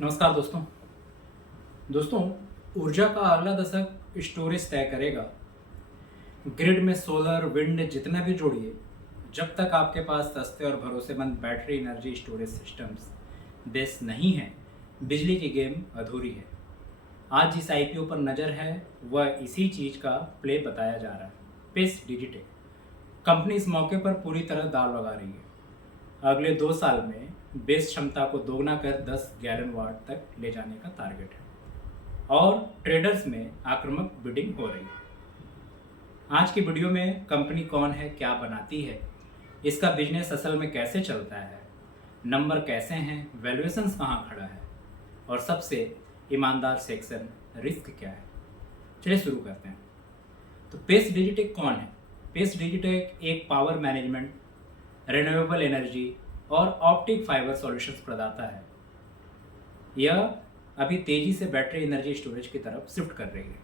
नमस्कार दोस्तों ऊर्जा का अगला दशक स्टोरेज तय करेगा। ग्रिड में सोलर विंड जितना भी जोड़िए, जब तक आपके पास सस्ते और भरोसेमंद battery energy storage systems base नहीं है, बिजली की गेम अधूरी है। आज जिस आईपीओ पर नज़र है वह इसी चीज़ का प्ले बताया जा रहा है। पेस डिजिटेक कंपनी इस मौके पर पूरी तरह दाल लगा रही है। अगले 2 साल में बेस क्षमता को दोगुना कर 10 गैलन वाट तक ले जाने का टारगेट है और ट्रेडर्स में आक्रामक बिडिंग हो रही है। आज की वीडियो में कंपनी कौन है, क्या बनाती है, इसका बिजनेस असल में कैसे चलता है, नंबर कैसे हैं, वैल्यूएशंस कहाँ खड़ा है और सबसे ईमानदार सेक्शन रिस्क क्या है। चलिए शुरू करते हैं। तो पेस डिजिटेक कौन है? पेस डिजिटेक एक पावर मैनेजमेंट, रिन्यूएबल एनर्जी और ऑप्टिक फाइबर सॉल्यूशंस प्रदाता है। यह अभी तेजी से बैटरी एनर्जी स्टोरेज की तरफ शिफ्ट कर रही है।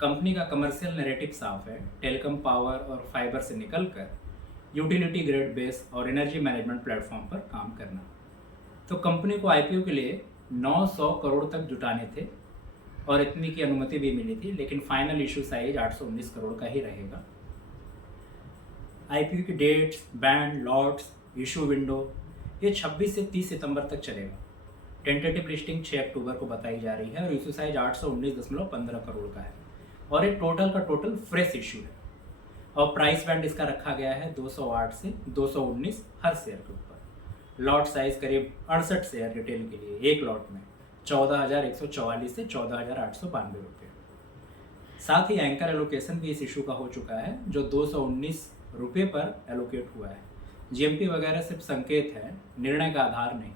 कंपनी का कमर्शियल नैरेटिव साफ है, टेलीकॉम पावर और फाइबर से निकलकर यूटिलिटी ग्रेड बेस और एनर्जी मैनेजमेंट प्लेटफॉर्म पर काम करना। तो कंपनी को आईपीओ के लिए 900 करोड़ तक जुटाने थे और इतनी की अनुमति भी मिली थी, लेकिन फाइनल इशू साइज 819 करोड़ का ही रहेगा। आईपीओ की dates, band, lots, issue window ये 26 से 30 सितंबर तक चलेगा। टेंटेटिव लिस्टिंग 6 अक्टूबर को बताई जा रही है और इशू साइज 819.15 करोड़ का है और एक टोटल फ्रेश इशू है। और प्राइस बैंड इसका रखा गया है 208 से 219 हर शेयर के ऊपर। लॉट साइज करीब 68 शेयर रिटेल के लिए, एक लॉट में 14,144 से 14,892 रुपये। साथ ही एंकर एलोकेशन भी इस इशू का हो चुका है, जो 219 रुपये पर एलोकेट हुआ है। जीएमपी वगैरह सिर्फ संकेत है, निर्णय का आधार नहीं।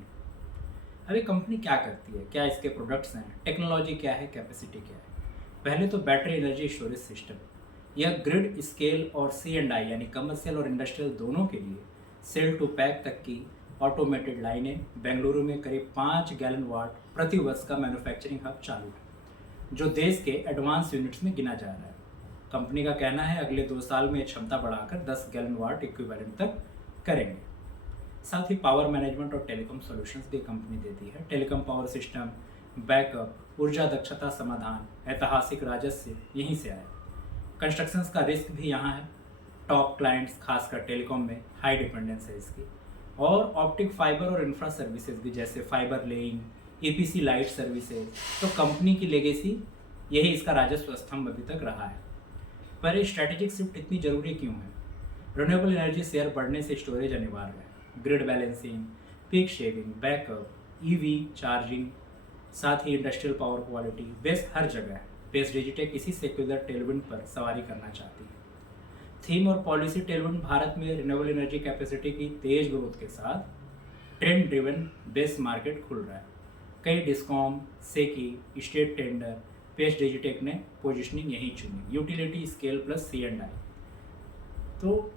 अभी कंपनी क्या करती है, क्या इसके प्रोडक्ट्स हैं, टेक्नोलॉजी क्या है, कैपेसिटी क्या है। पहले तो बैटरी एनर्जी स्टोरेज सिस्टम, यह ग्रिड स्केल और C&I यानी कमर्शियल और इंडस्ट्रियल दोनों के लिए सेल टू पैक तक की ऑटोमेटेड लाइनें। बेंगलुरु में करीब 5 गैलन वाट प्रति वर्ष का मैन्युफैक्चरिंग हब चालू है, जो देश के एडवांस यूनिट्स में गिना जा रहा है। कंपनी का कहना है अगले 2 साल में क्षमता बढ़ाकर 10 गैलन वाट इक्विवेलेंट तक करेंगे। साथ ही पावर मैनेजमेंट और टेलीकॉम सॉल्यूशंस भी कंपनी देती है। टेलीकॉम पावर सिस्टम, बैकअप, ऊर्जा दक्षता समाधान, ऐतिहासिक राजस्व यहीं से आया। कंस्ट्रक्शंस का रिस्क भी यहाँ है। टॉप क्लाइंट्स खासकर टेलीकॉम में हाई डिपेंडेंस है इसकी। और ऑप्टिक फाइबर और इंफ्रा सर्विसेज भी, जैसे fibre laying, EPC light services. तो कंपनी की लेगेसी यही इसका राजस्व स्तंभ अभी तक रहा है। पर ये स्ट्रैटेजिक शिफ्ट इतनी जरूरी क्यों है? रिन्यूएबल एनर्जी शेयर बढ़ने से स्टोरेज अनिवार्य है। Grid balancing, peak shaving, backup, EV charging, साथ ही इंडस्ट्रियल पावर क्वालिटी, बेस हर जगह है। बेस डिजिटेक इसी सेक्युलर टेलविंड पर सवारी करना चाहती है। थीम और पॉलिसी टेलविंड भारत में रिन्यूएबल एनर्जी कैपेसिटी की तेज ग्रोथ के साथ ट्रेंड ड्रिवन बेस मार्केट खुल रहा है। कई डिस्कॉम, सेकी, स्टेट टेंडर, पेस डिजिटेक ने पोजिशनिंग यही चुनी, यूटिलिटी स्केल प्लस C&I। तो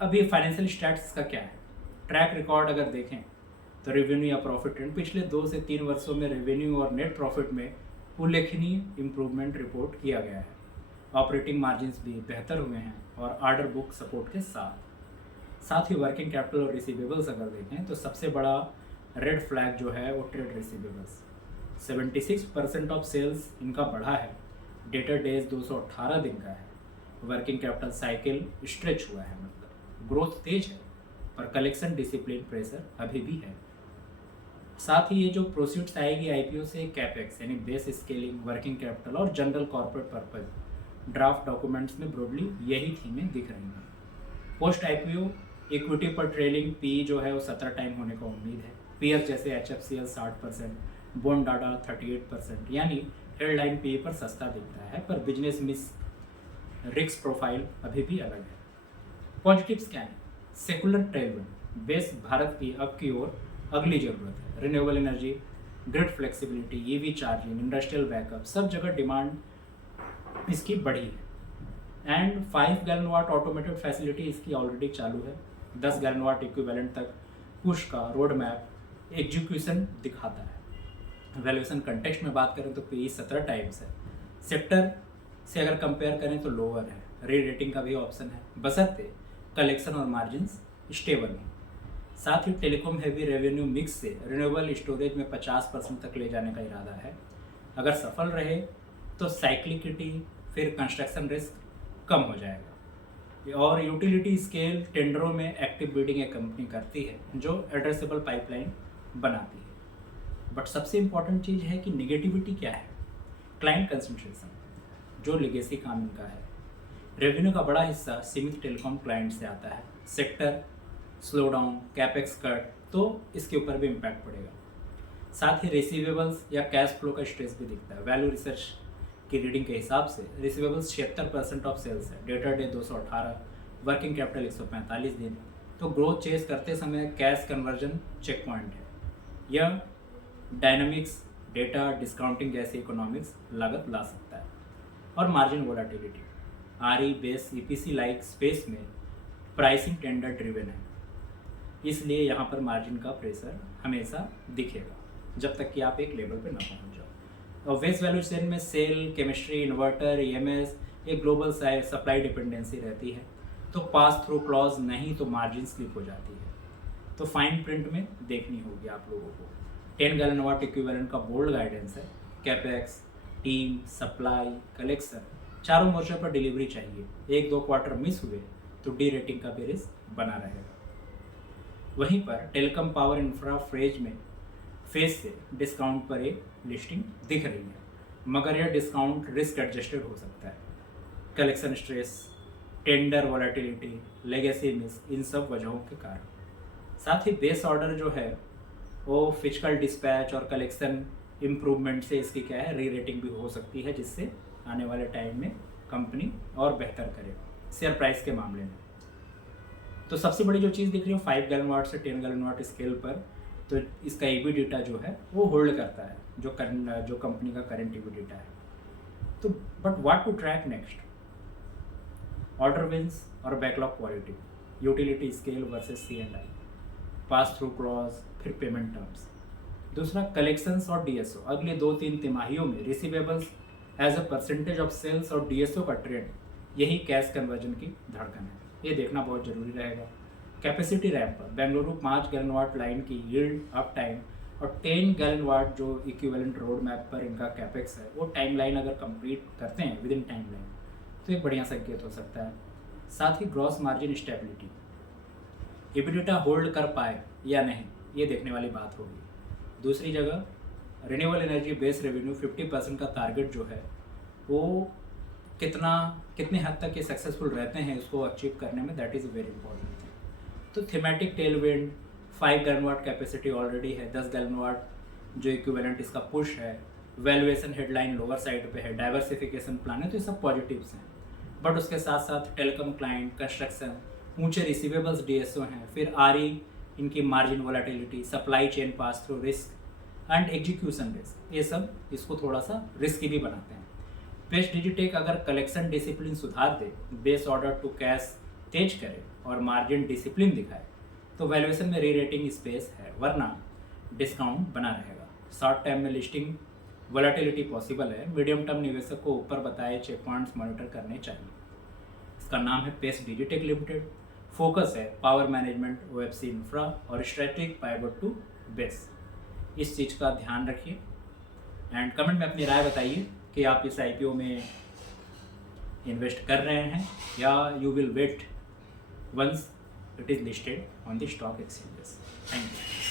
अभी फाइनेंशियल स्टैट्स का क्या है? ट्रैक रिकॉर्ड अगर देखें तो रेवेन्यू या प्रॉफिट ट्रेंड पिछले 2 से 3 वर्षों में रेवेन्यू और नेट प्रॉफिट में उल्लेखनीय इम्प्रूवमेंट रिपोर्ट किया गया है। ऑपरेटिंग मार्जिन्स भी बेहतर हुए हैं और ऑर्डर बुक सपोर्ट के साथ ही वर्किंग कैपिटल और रिसीवेबल्स अगर देखें तो सबसे बड़ा रेड फ्लैग जो है वो ट्रेड रिसीवेबल्स। 76% ऑफ सेल्स इनका बढ़ा है। डेटर डेज 218 दिन का है। वर्किंग कैपिटल साइकिल स्ट्रेच हुआ है, मतलब ग्रोथ तेज है, पर कलेक्शन डिसिप्लिन प्रेशर अभी भी है। साथ ही ये जो प्रोसीड्स आएगी आईपीओ से, कैपेक्स यानी बेस स्केलिंग, वर्किंग कैपिटल और general corporate purpose draft documents में ब्रॉडली यही थीमें दिख रही हैं। पोस्ट आईपीओ इक्विटी पर ट्रेलिंग पी जो है वो 17 टाइम होने का उम्मीद है। पीएस जैसे HFCL 60%, बॉन्ड डाटा 38%, यानी हेडलाइन पी पर सस्ता दिखता है, पर बिजनेस मिस रिस्क प्रोफाइल अभी भी अलग है। पॉजिटिव्स क्या है? सेकुलर टेलविंड, बेस भारत की अब की ओर अगली जरूरत है। Renewable energy, grid flexibility, EV charging, industrial backup, सब जगह डिमांड इसकी बढ़ी है। And 5 gallon watt automated facility इसकी ऑलरेडी चालू है। 10 गैलन वाट इक्विवेलेंट तक पुश का रोड मैप एग्जीक्यूशन दिखाता है। वैल्यूएशन कंटेक्स्ट में बात करें तो PE 17 टाइम्स है। सेक्टर से अगर कंपेयर करें तो लोअर है। री रेटिंग का भी ऑप्शन है, बशर्ते कलेक्शन और मार्जिन्स स्टेबल हैं। साथ ही टेलीकॉम हैवी रेवेन्यू मिक्स से रिन्यूएबल स्टोरेज में 50% तक ले जाने का इरादा है। अगर सफल रहे तो साइक्लिसिटी फिर कंस्ट्रक्शन रिस्क कम हो जाएगा। और यूटिलिटी स्केल टेंडरों में एक्टिव बिडिंग एक कंपनी करती है जो एड्रेसेबल पाइपलाइन बनाती है। बट सबसे इम्पॉर्टेंट चीज़ है कि निगेटिविटी क्या है। क्लाइंट कंसंट्रेशन, जो लेगेसी काम इनका है। रेवेन्यू का बड़ा हिस्सा सीमित टेलीकॉम क्लाइंट से आता है। Sector slow down, capex cut, तो इसके ऊपर भी इम्पैक्ट पड़ेगा। साथ ही रिसीवेबल्स या कैश फ्लो का स्ट्रेस भी दिखता है। वैल्यू रिसर्च की रीडिंग के हिसाब से रिसीवेबल्स 76% ऑफ सेल्स है, डेटर डे 218, वर्किंग कैपिटल 145 दिन। तो ग्रोथ चेस करते समय कैश कन्वर्जन चेक पॉइंट है। यह डायनामिक्स, डेटा, डिस्काउंटिंग जैसी इकोनॉमिक्स लागत ला सकता है। और मार्जिन वोलाटिलिटी, आरई बेस ईपीसी लाइक स्पेस में प्राइसिंग टेंडर ड्रिवन है, इसलिए यहाँ पर मार्जिन का प्रेशर हमेशा दिखेगा जब तक कि आप एक लेवल पे ना पहुँच जाओ। और वेस्ट वैल्यू चेन में सेल, केमिस्ट्री, इन्वर्टर, ईएमएस, एक ग्लोबल सप्लाई डिपेंडेंसी रहती है। तो पास थ्रू क्लॉज नहीं तो मार्जिन स्लिप हो जाती है। तो फाइन प्रिंट में देखनी होगी आप लोगों को। 10 गैलन वाट इक्विवेलेंट का बोल्ड गाइडेंस है। कैपेक्स, टीम, सप्लाई, कलेक्शन, चारों मोर्चों पर डिलीवरी चाहिए। 1-2 क्वार्टर मिस हुए तो डी रेटिंग का भी रिस्क बना रहेगा। वहीं पर टेलीकॉम पावर इंफ्रा फेज से डिस्काउंट पर एक लिस्टिंग दिख रही है, मगर यह डिस्काउंट रिस्क एडजस्टेड हो सकता है। Collection stress, tender volatility, legacy miss, इन सब वजहों के कारण। साथ ही बेस ऑर्डर जो है वो फिजिकल डिस्पैच और कलेक्शन इम्प्रूवमेंट से इसकी क्या है, री रेटिंग भी हो सकती है, जिससे आने वाले टाइम में कंपनी और बेहतर करे शेयर प्राइस के मामले में। तो सबसे बड़ी जो चीज़ दिख रही है 5 गैलन वाट से 10 गैलन वाट स्केल पर, तो इसका EBITDA जो है वो होल्ड करता है, जो कंपनी का करंट EBITDA है। तो but what to track next, order wins और backlog quality, utility scale versus C&I, pass through clause, फिर पेमेंट टर्म्स। दूसरा कलेक्शंस और DSO, अगले 2-3 तिमाहियों में receivables as a percentage of sales और DSO का ट्रेंड, यही कैश कन्वर्जन की धड़कन है। ये देखना बहुत ज़रूरी रहेगा। कैपेसिटी रैंप पर बेंगलुरु 5 गैलन वाट लाइन की यील्ड अप टाइम और 10 गैलन वाट जो इक्विवेलेंट रोड मैप पर इनका कैपेक्स है, वो टाइम लाइन अगर कंप्लीट करते हैं विद इन टाइम लाइन तो एक बढ़िया संकेत हो सकता है। साथ ही gross margin stability, EBITDA hold कर पाए या नहीं, ये देखने वाली बात होगी। दूसरी जगह रिन्यूएबल एनर्जी बेस रेवेन्यू 50% का टारगेट जो है वो कितने हद तक ये सक्सेसफुल रहते हैं इसको अचीव करने में, that is very important thing. तो थीमेटिक टेलविंड, 5 गैलन वाट कैपेसिटी ऑलरेडी है, 10 गैलन वाट जो इक्विवेलेंट इसका पुश है, वैल्यूएशन हेडलाइन लोअर साइड पे है, डाइवर्सिफिकेशन प्लान है, तो ये सब पॉजिटिव्स हैं। बट उसके साथ साथ टेलीकॉम क्लाइंट, कंस्ट्रक्शन, ऊंचे रिसीवेबल्स DSO हैं, फिर RE, इनकी margin volatility, supply chain pass through risk and execution risk, ये सब इसको थोड़ा सा रिस्की भी बनाते हैं। बेस्ट डिजिटेक अगर कलेक्शन डिसिप्लिन सुधार दे, बेस ऑर्डर टू कैश तेज करे और मार्जिन डिसिप्लिन दिखाए तो वैल्यूएशन में री रेटिंग स्पेस है, वरना डिस्काउंट बना रहेगा। शॉर्ट टर्म में लिस्टिंग वोलेटिलिटी पॉसिबल है। मीडियम टर्म निवेशक को ऊपर बताए चेक पॉइंट्स मॉनिटर करने चाहिए। इसका नाम है पेस डिजिटेक लिमिटेड। फोकस है पावर मैनेजमेंट, OFC इंफ्रा और स्ट्रेटेजिक पाइवट टू बेस। इस चीज़ का ध्यान रखिए एंड कमेंट में अपनी राय बताइए कि आप इस IPO में इन्वेस्ट कर रहे हैं या you will wait once it is listed on the stock exchanges. Thank you.